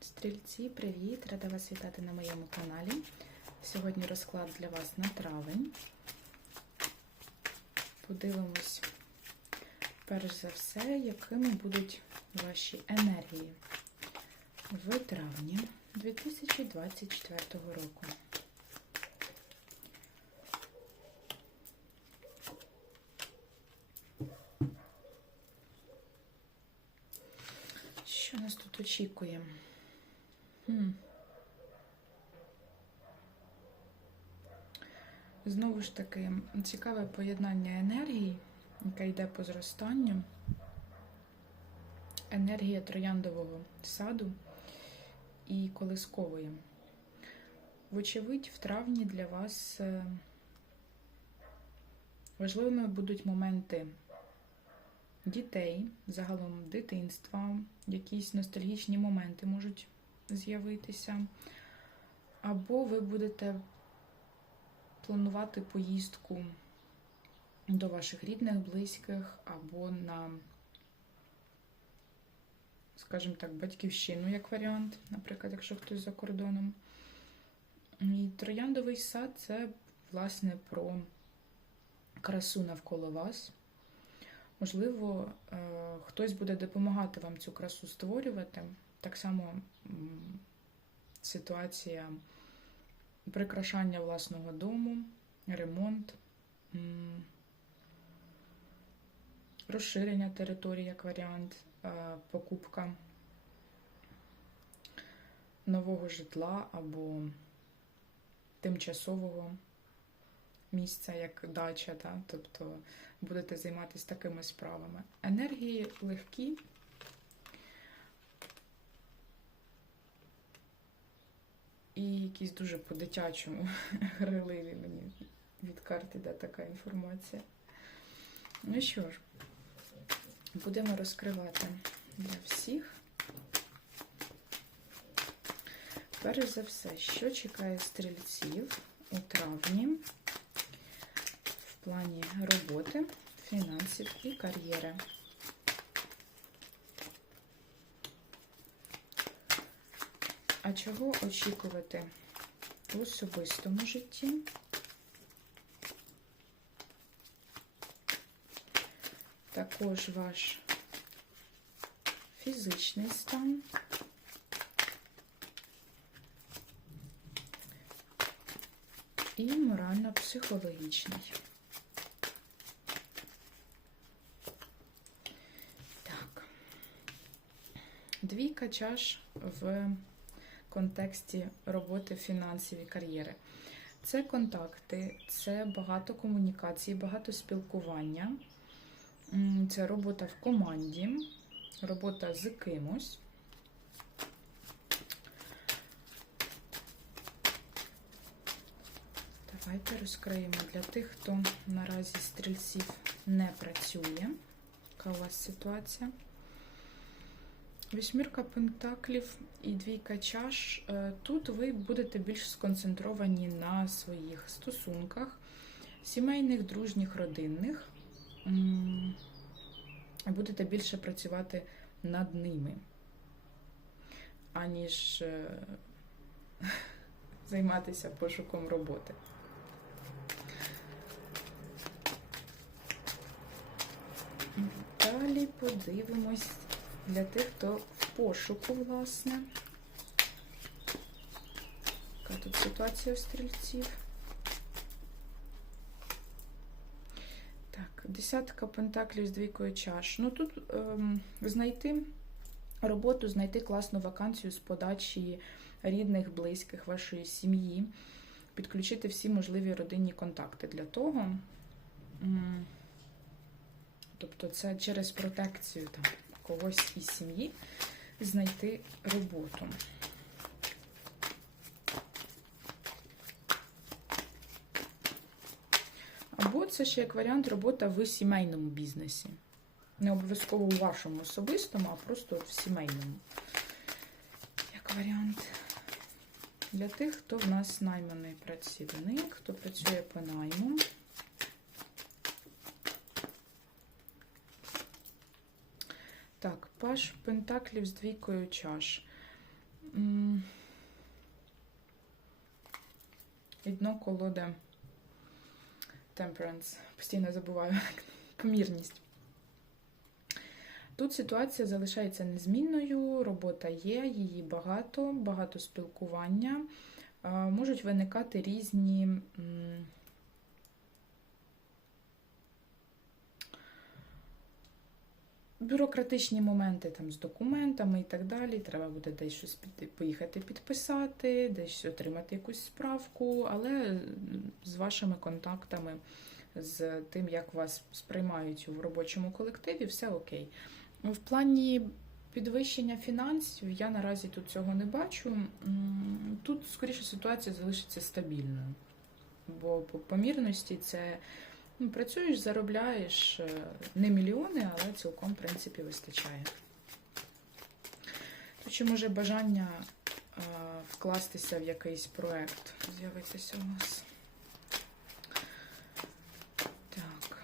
Стрільці, привіт! Рада вас вітати на моєму каналі. Сьогодні розклад для вас на травень. Подивимось, перш за все, якими будуть ваші енергії в травні 2024 року. Що нас тут очікує? Знову ж таки, цікаве поєднання енергії, яка йде по зростанню. Енергія трояндового саду і колискової. Вочевидь, в травні для вас е, важливими будуть моменти дітей, загалом дитинства, якісь ностальгічні моменти можуть з'явитися. Або ви будете планувати поїздку до ваших рідних, близьких, або на, скажімо так, батьківщину як варіант, наприклад, якщо хтось за кордоном. І трояндовий сад це, власне, про красу навколо вас. Можливо, е, хтось буде допомагати вам цю красу створювати. Так само ситуація прикрашання власного дому, ремонт, розширення території як варіант, е, покупка нового житла або тимчасового місця, як дача, та? тобто будете займатися такими справами. Енергії легкі. І якісь дуже по-дитячому гриливі мені від карти йде така інформація. Ну що ж, будемо розкривати для всіх. Перш за все, що чекає стрільців у травні в плані роботи, фінансів і кар'єри. А чого очікувати в особистому житті? Також ваш фізичний стан. І морально-психологічний. Так. Двійка чаш в контексті роботи фінансів і кар'єри. Це контакти, це багато комунікацій, багато спілкування, це робота в команді, робота з кимось. Давайте розкриємо для тих, хто наразі стрільців не працює. Яка у вас ситуація? Вісьмірка пентаклів і двійка чаш. Тут ви будете більш сконцентровані на своїх стосунках, сімейних, дружніх, родинних. Будете більше працювати над ними, аніж займатися пошуком роботи. Далі подивимось для тих, хто в пошуку, власне. Яка тут ситуація у стрільців? Так, десятка пентаклів з двійкою чаш. Ну тут ем, знайти роботу, знайти класну вакансію з подачі рідних, близьких, вашої сім'ї, підключити всі можливі родинні контакти для того. Тобто це через протекцію там, когось із сім'ї знайти роботу. Або це ще як варіант робота в сімейному бізнесі. Не обов'язково у вашому особистому, а просто в сімейному. Як варіант. Для тих, хто в нас найманий працівник, хто працює по найму. Так, паш пентаклів з двійкою чаш. І дно колоди Temperance. Постійно забуваю. Помірність. Тут ситуація залишається незмінною, робота є, її багато, багато спілкування. Можуть виникати різні бюрократичні моменти там, з документами і так далі. Треба буде десь щось поїхати підписати, десь отримати якусь справку, але з вашими контактами, з тим, як вас сприймають в робочому колективі, все окей. В плані підвищення фінансів я наразі тут цього не бачу. Тут, скоріше, ситуація залишиться стабільною. Бо по помірності це ну, працюєш, заробляєш е, не мільйони, але цілком, в принципі, вистачає. Тут ще може бажання е, вкластися в якийсь проект з'явитися у вас. Так.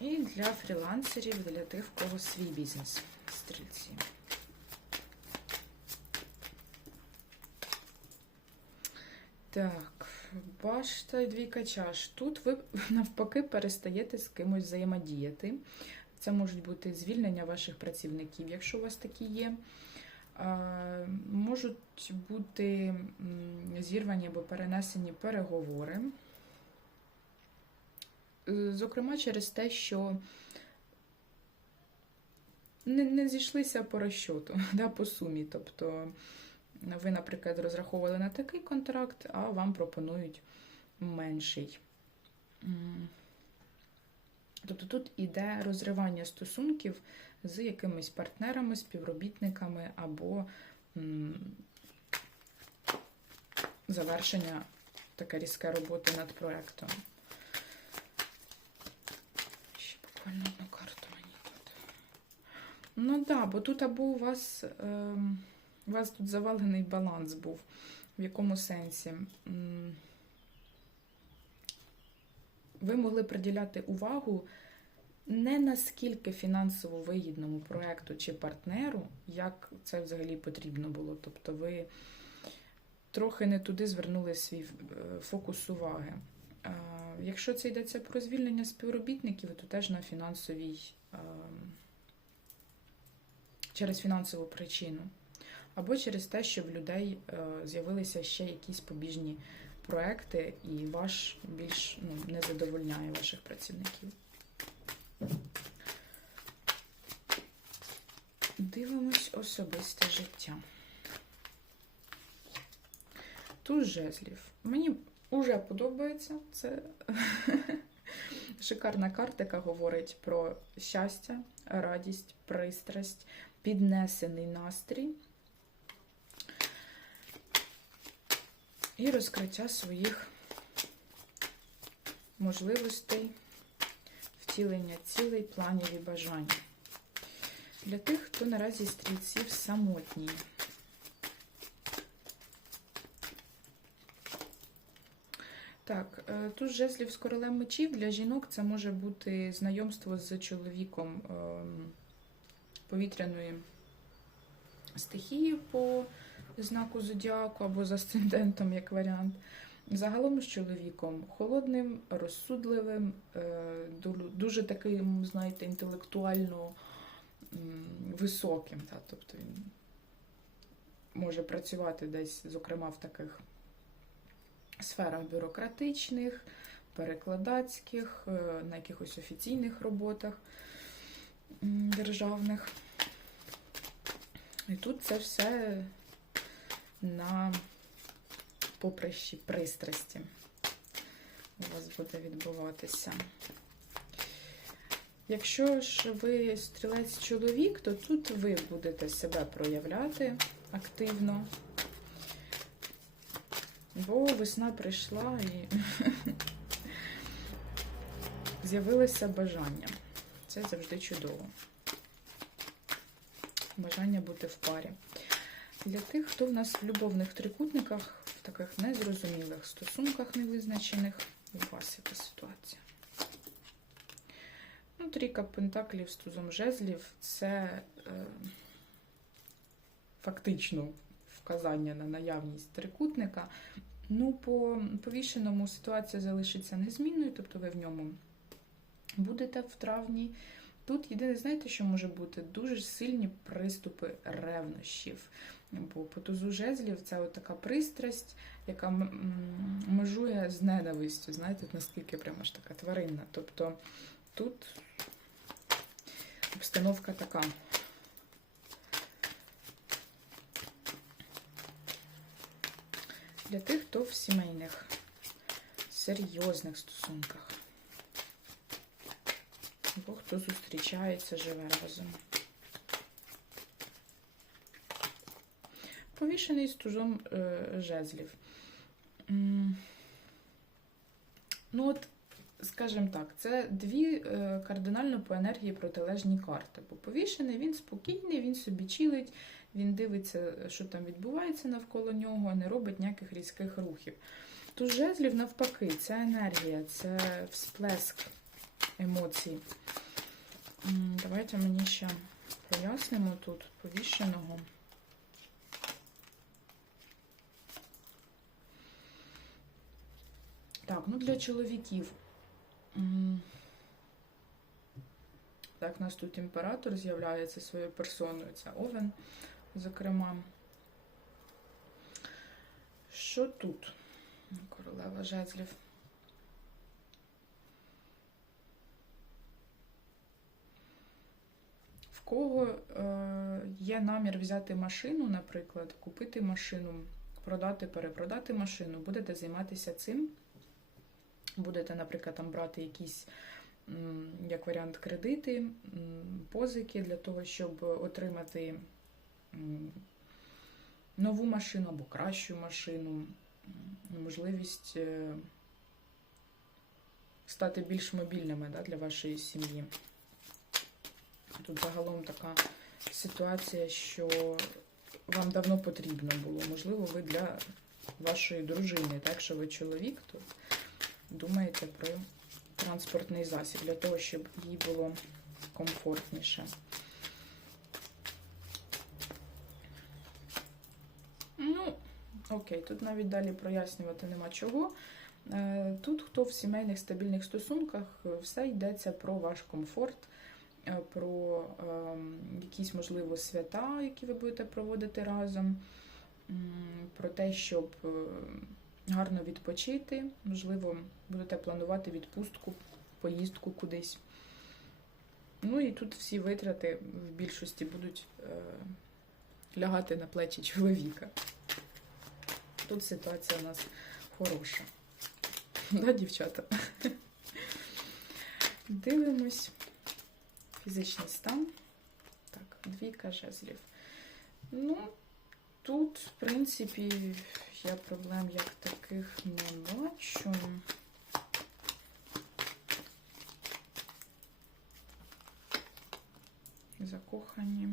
І для фрілансерів, для тих, в кого свій бізнес, стрільці. Так, башта і двійка чаш. Тут ви навпаки перестаєте з кимось взаємодіяти. Це можуть бути звільнення ваших працівників, якщо у вас такі є. Можуть бути зірвані або перенесені переговори. Е, Зокрема, через те, що не, не зійшлися по розчоту, да, по сумі. Тобто ви, наприклад, розраховували на такий контракт, а вам пропонують менший. Тобто тут іде розривання стосунків з якимись партнерами, співробітниками або завершення таке різке роботи над проєктом. Ще буквально одну карту мені тут. Ну так, да, бо тут або у вас, е, у вас тут завалений баланс був. В якому сенсі? Ви могли приділяти увагу не наскільки фінансово вигідному проекту чи партнеру, як це взагалі потрібно було. Тобто ви трохи не туди звернули свій е, фокус уваги. Е, Якщо це йдеться про звільнення співробітників, то теж на фінансовій е, через фінансову причину. Або через те, що в людей е, з'явилися ще якісь побіжні проекти, і ваш більш ну, не задовольняє ваших працівників. Дивимось особисте життя. Тут жезлів. Мені вже подобається. Це шикарна карта, яка говорить про щастя, радість, пристрасть, піднесений настрій і розкриття своїх можливостей, втілення цілей, планів і бажань. Для тих, хто наразі стрільців самотній. Так, е, тут жезлів з королем мечів для жінок це може бути знайомство з чоловіком ем, повітряної стихії по знаку зодіаку або з асцендентом, як варіант. Загалом з чоловіком холодним, розсудливим, е, дуже таким, знаєте, інтелектуально високим. Та, тобто він може працювати десь, зокрема, в таких сферах бюрократичних, перекладацьких, е, на якихось офіційних роботах державних. І тут це все на поприщі пристрасті у вас буде відбуватися. Якщо ж ви стрілець чоловік, то тут ви будете себе проявляти активно, бо весна прийшла і з'явилося бажання. Це завжди чудово. Бажання бути в парі. Для тих, хто в нас в любовних трикутниках, в таких незрозумілих стосунках невизначених, у вас яка ситуація. Ну, трійка пентаклів з тузом жезлів це е, фактично вказання на наявність трикутника. Ну, по повішеному ситуація залишиться незмінною, тобто ви в ньому будете в травні. Тут єдине, знаєте, що може бути? Дуже сильні приступи ревнощів. Бо по тузу жезлів це от така пристрасть, яка межує з ненавистю. Знаєте, наскільки прямо ж така тваринна. Тобто тут обстановка така. Для тих, хто в сімейних, серйозних стосунках. Або хто зустрічається, живе разом. Повішений з тузом е, жезлів. М, Ну, от, скажімо так, це дві е, кардинально по енергії протилежні карти. Бо повішений він спокійний, він собі чилить, він дивиться, що там відбувається навколо нього, не робить ніяких різких рухів. Туз жезлів навпаки, це енергія, це всплеск емоцій. Давайте мені ще пояснимо тут повішеного. Так, ну для чоловіків. Так, у нас тут імператор з'являється своєю персоною. Це Овен, зокрема. Що тут? Королева жезлів. Кого е, є намір взяти машину, наприклад, купити машину, продати, перепродати машину, будете займатися цим. Будете, наприклад, там брати якісь, як варіант, кредити, позики для того, щоб отримати нову машину або кращу машину, можливість е, стати більш мобільними да, для вашої сім'ї. Тут загалом така ситуація, що вам давно потрібно було. Можливо, ви для вашої дружини, так, якщо ви чоловік, то думаєте про транспортний засіб для того, щоб їй було комфортніше. Ну, окей, тут навіть далі прояснювати нема чого. Е, Тут, хто в сімейних стабільних стосунках, е, все йдеться про ваш комфорт, про ем, якісь, можливо, свята, які ви будете проводити разом, про те, щоб е, гарно відпочити. Можливо, будете планувати відпустку, поїздку кудись. Ну і тут всі витрати в більшості будуть е, лягати на плечі чоловіка. Тут ситуація у нас хороша. Да, дівчата? Дивимось. Фізичний стан. Так, двійка жезлів. Ну, тут, в принципі, я проблем як таких не бачу. Закохані.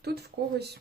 Тут в когось,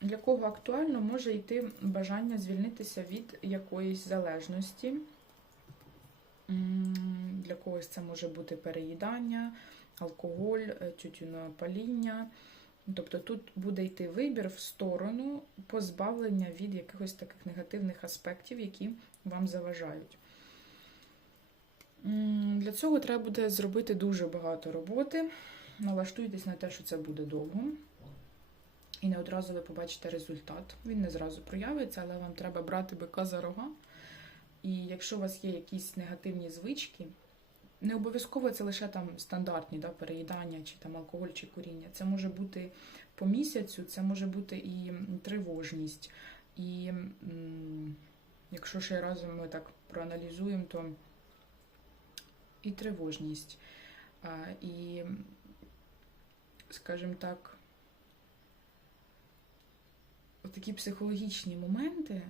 для кого актуально, може йти бажання звільнитися від якоїсь залежності. Для когось це може бути переїдання, алкоголь, е, тютюнопаління. Тобто тут буде йти вибір в сторону позбавлення від якихось таких негативних аспектів, які вам заважають. Для цього треба буде зробити дуже багато роботи. Налаштуйтесь на те, що це буде довго. І не одразу ви побачите результат. Він не зразу проявиться, але вам треба брати бика за рога. І якщо у вас є якісь негативні звички, не обов'язково це лише там стандартні да, переїдання, чи там алкоголь, чи куріння. Це може бути по місяцю, це може бути і тривожність. І м, якщо ще разом ми так проаналізуємо, то і тривожність, а, і, скажімо так, такі психологічні моменти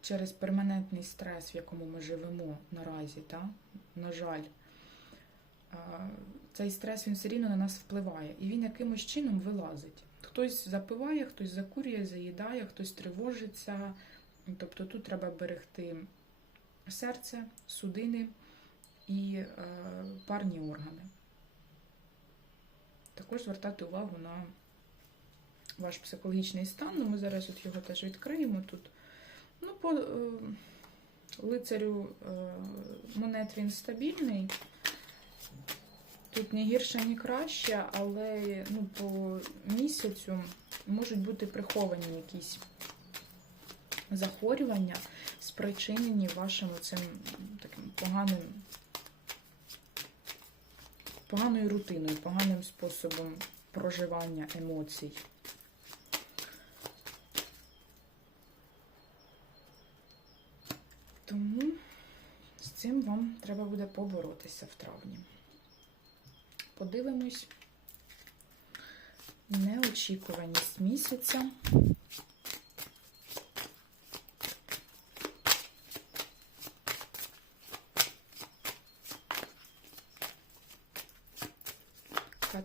через перманентний стрес, в якому ми живемо наразі, та? на жаль, цей стрес він все рівно на нас впливає, і він якимось чином вилазить. Хтось запиває, хтось закурює, заїдає, хтось тривожиться. Тобто тут треба берегти серце, судини і е, парні органи. Також звертати увагу на ваш психологічний стан. Ну, ми зараз от його теж відкриємо тут. Ну, по е, лицарю е, монет він стабільний. Тут ні гірше, ні краще, але ну, по місяцю можуть бути приховані якісь захворювання, спричинені вашим цим таким поганим, поганою рутиною, поганим способом проживання емоцій. Тому з цим вам треба буде поборотися в травні. Подивимось неочікуваність місяця.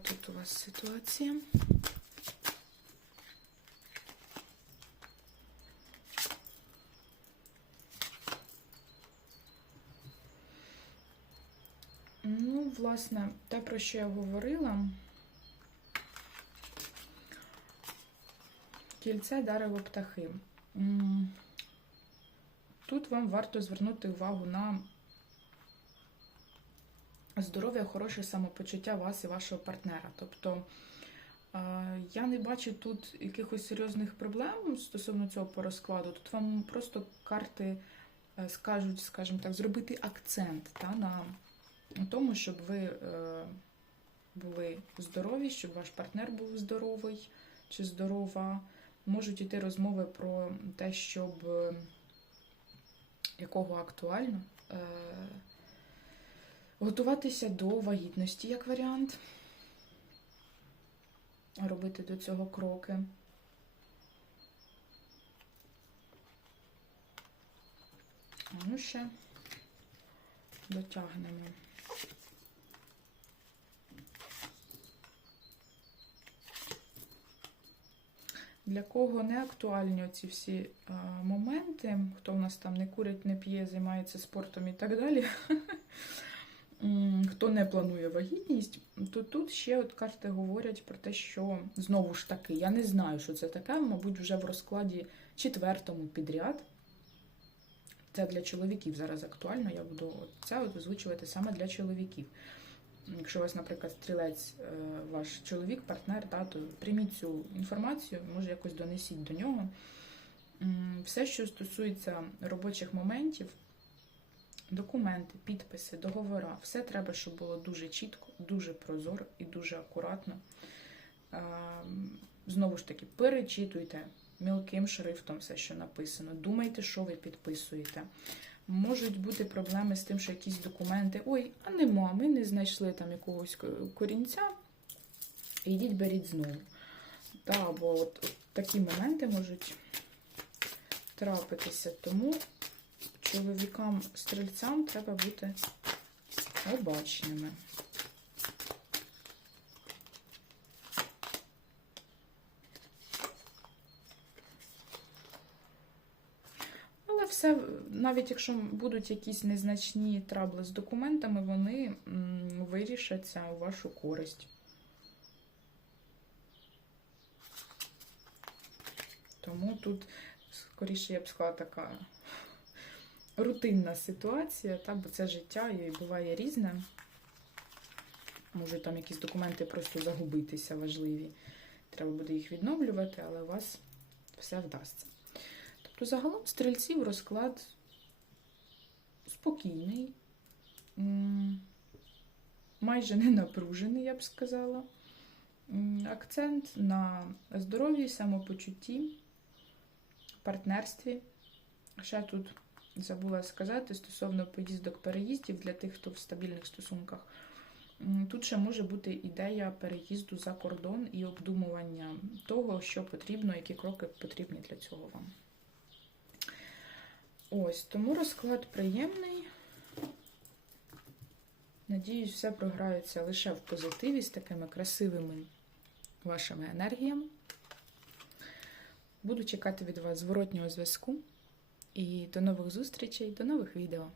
Тут у вас ситуація? Ну, власне, те, про що я говорила. Кільце дерево птахи. Тут вам варто звернути увагу на здоров'я, хороше самопочуття вас і вашого партнера. Тобто е, я не бачу тут якихось серйозних проблем стосовно цього по розкладу. Тут вам просто карти е, скажуть, скажімо так, зробити акцент та, на тому, щоб ви е, були здорові, щоб ваш партнер був здоровий чи здорова. Можуть йти розмови про те, щоб е, якого актуально е, готуватися до вагітності як варіант, робити до цього кроки. А ну ще дотягнемо. Для кого не актуальні ці всі е, моменти, хто в нас там не курить, не п'є, займається спортом і так далі, хто не планує вагітність, то тут ще от карти говорять про те, що знову ж таки, я не знаю, що це таке, мабуть, вже в розкладі четвертому підряд. Це для чоловіків зараз актуально. Я буду це озвучувати саме для чоловіків. Якщо у вас, наприклад, стрілець, е, ваш чоловік, партнер, да, прийміть цю інформацію, може якось донесіть до нього. Все, що стосується робочих моментів, документи, підписи, договори, все треба, щоб було дуже чітко, дуже прозоро і дуже акуратно. Ем, Знову ж таки, перечитуйте мілким шрифтом все, що написано. Думайте, що ви підписуєте. Можуть бути проблеми з тим, що якісь документи. Ой, а нема, ми не знайшли там якогось ко- корінця. Йдіть, беріть знову. Та, бо от, от такі моменти можуть трапитися. Тому чоловікам-стрільцям треба бути обачними. Але все, навіть якщо будуть якісь незначні трабли з документами, вони вирішаться у вашу користь. Тому тут, скоріше, я б сказала, така рутинна ситуація, та, бо це життя і буває різне. Можуть там якісь документи просто загубитися важливі. Треба буде їх відновлювати, але у вас все вдасться. Тобто, загалом стрільців розклад спокійний, майже не напружений, я б сказала. Акцент на здоров'ї, самопочутті, партнерстві. Ще тут забула сказати стосовно поїздок-переїздів для тих, хто в стабільних стосунках. Тут ще може бути ідея переїзду за кордон і обдумування того, що потрібно, які кроки потрібні для цього вам. Ось, тому розклад приємний. Надіюсь, все програється лише в позитиві з такими красивими вашими енергіями. Буду чекати від вас зворотнього зв'язку. І до нових зустрічей, до нових відео.